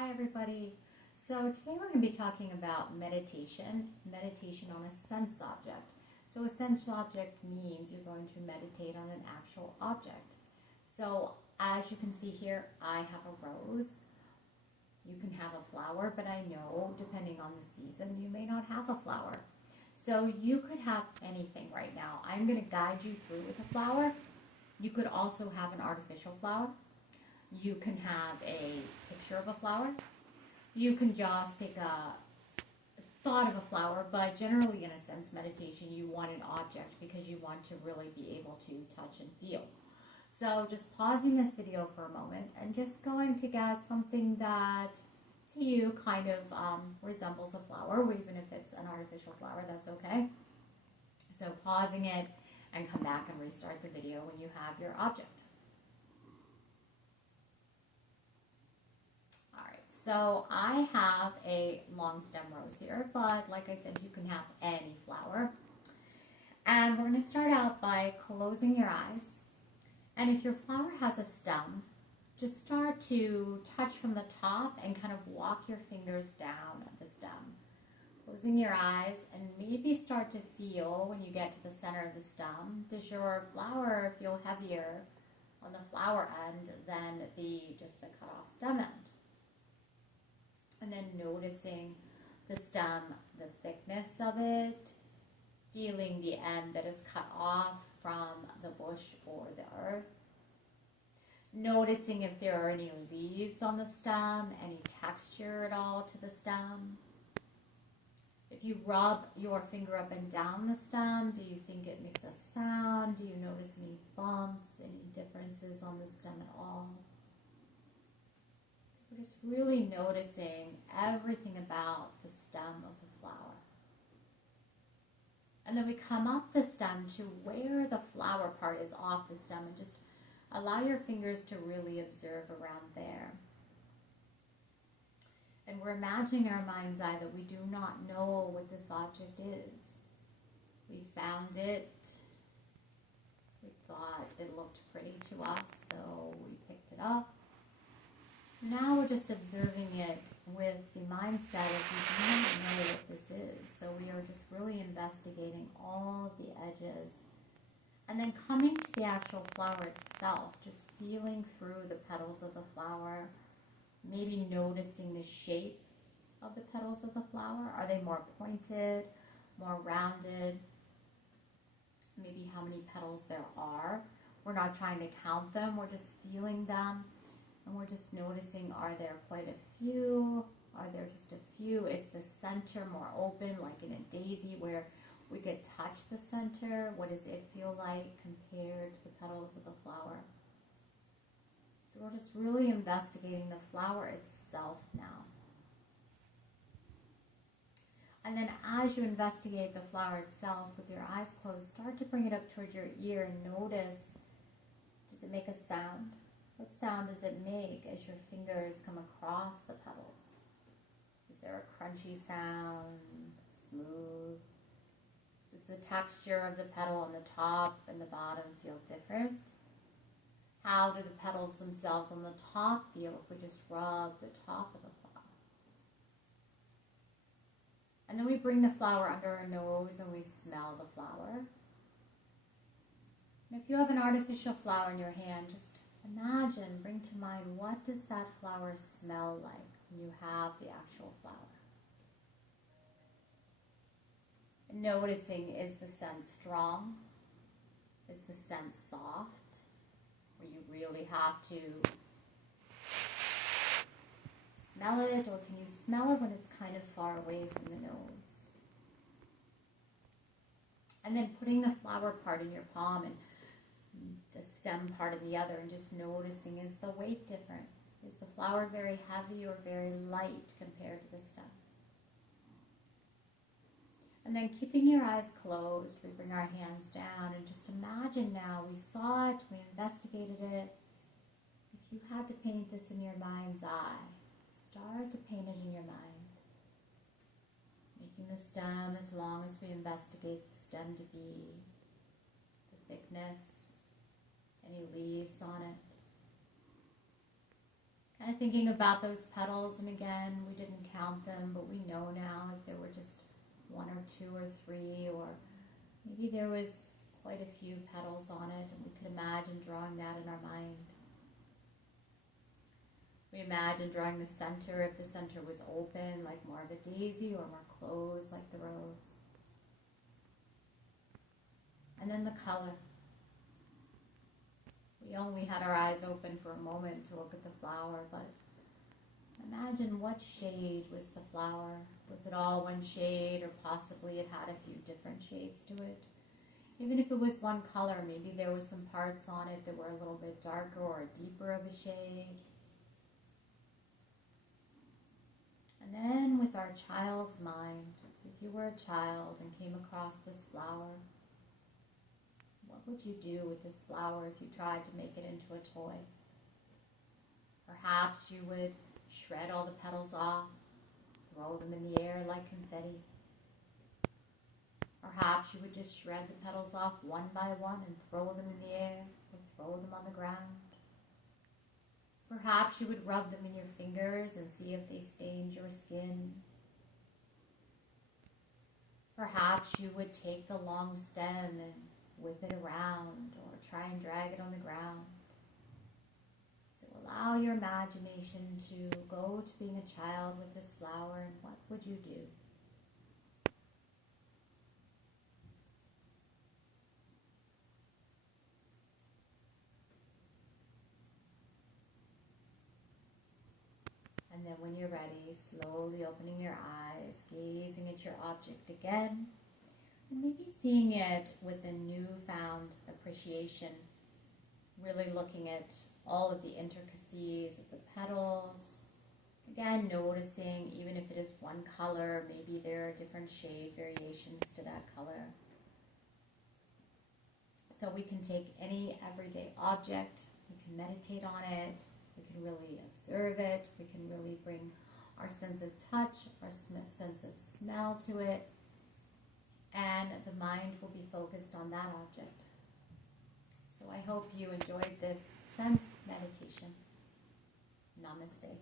Hi everybody. So today we're going to be talking about meditation on a sense object. So a sense object means you're going to meditate on an actual object. So as you can see here, I have a rose. You can have a flower, but I know depending on the season, you may not have a flower. So you could have anything right now. I'm going to guide you through with a flower. You could also have an artificial flower. You can have a picture of a flower. You can just take a thought of a flower, but generally in a sense meditation, you want an object because you want to really be able to touch and feel. So just pausing this video for a moment and just going to get something that to you kind of resembles a flower, or even if it's an artificial flower, that's okay. So pausing it and come back and restart the video when you have your object. So I have a long stem rose here, but like I said, you can have any flower. And we're going to start out by closing your eyes. And if your flower has a stem, just start to touch from the top and kind of walk your fingers down at the stem. Closing your eyes and maybe start to feel when you get to the center of the stem. Does your flower feel heavier on the flower end than just the cut off stem end? And then noticing the stem, the thickness of it, feeling the end that is cut off from the bush or the earth. Noticing if there are any leaves on the stem, any texture at all to the stem. If you rub your finger up and down the stem, do you think it makes a sound? Do you notice any bumps, any differences on the stem at all? We're just really noticing everything about the stem of the flower. And then we come up the stem to where the flower part is off the stem and just allow your fingers to really observe around there. And we're imagining in our mind's eye that we do not know what this object is. We found it. We thought it looked pretty to us, so we picked it up. So now we're just observing it with the mindset of we do not know what this is. So we are just really investigating all of the edges. And then coming to the actual flower itself, just feeling through the petals of the flower, maybe noticing the shape of the petals of the flower. Are they more pointed, more rounded? Maybe how many petals there are. We're not trying to count them, we're just feeling them. And we're just noticing, are there quite a few? Are there just a few? Is the center more open, like in a daisy where we could touch the center? What does it feel like compared to the petals of the flower? So we're just really investigating the flower itself now. And then as you investigate the flower itself with your eyes closed, start to bring it up towards your ear and notice, does it make a sound? What sound does it make as your fingers come across the petals? Is there a crunchy sound, smooth? Does the texture of the petal on the top and the bottom feel different? How do the petals themselves on the top feel if we just rub the top of the flower? And then we bring the flower under our nose and we smell the flower. And if you have an artificial flower in your hand, just imagine, bring to mind, what does that flower smell like when you have the actual flower? And noticing, is the scent strong? Is the scent soft? Where you really have to smell it, or can you smell it when it's kind of far away from the nose? And then putting the flower part in your palm and the stem part of the other, and just noticing, is the weight different? Is the flower very heavy or very light compared to the stem? And then keeping your eyes closed, we bring our hands down and just imagine now we saw it, we investigated it. If you had to paint this in your mind's eye, start to paint it in your mind. Making the stem as long as we investigate the stem to be, the thickness, any leaves on it. Kind of thinking about those petals, and again, we didn't count them, but we know now if there were just one or two or three, or maybe there was quite a few petals on it, and we could imagine drawing that in our mind. We imagine drawing the center, if the center was open, like more of a daisy, or more closed, like the rose. And then the color. We only had our eyes open for a moment to look at the flower, but imagine what shade was the flower. Was it all one shade, or possibly it had a few different shades to it? Even if it was one color, maybe there was some parts on it that were a little bit darker or deeper of a shade. And then with our child's mind, if you were a child and came across this flower, what would you do with this flower if you tried to make it into a toy? Perhaps you would shred all the petals off, throw them in the air like confetti. Perhaps you would just shred the petals off one by one and throw them in the air, or throw them on the ground. Perhaps you would rub them in your fingers and see if they stained your skin. Perhaps you would take the long stem and whip it around, or try and drag it on the ground. So allow your imagination to go to being a child with this flower, and what would you do? And then when you're ready, slowly opening your eyes, gazing at your object again, and maybe seeing it with a newfound appreciation, really looking at all of the intricacies of the petals. Again, noticing even if it is one color, maybe there are different shade variations to that color. So we can take any everyday object, we can meditate on it, we can really observe it, we can really bring our sense of touch, our sense of smell to it, and the mind will be focused on that object. So I hope you enjoyed this sense meditation. Namaste.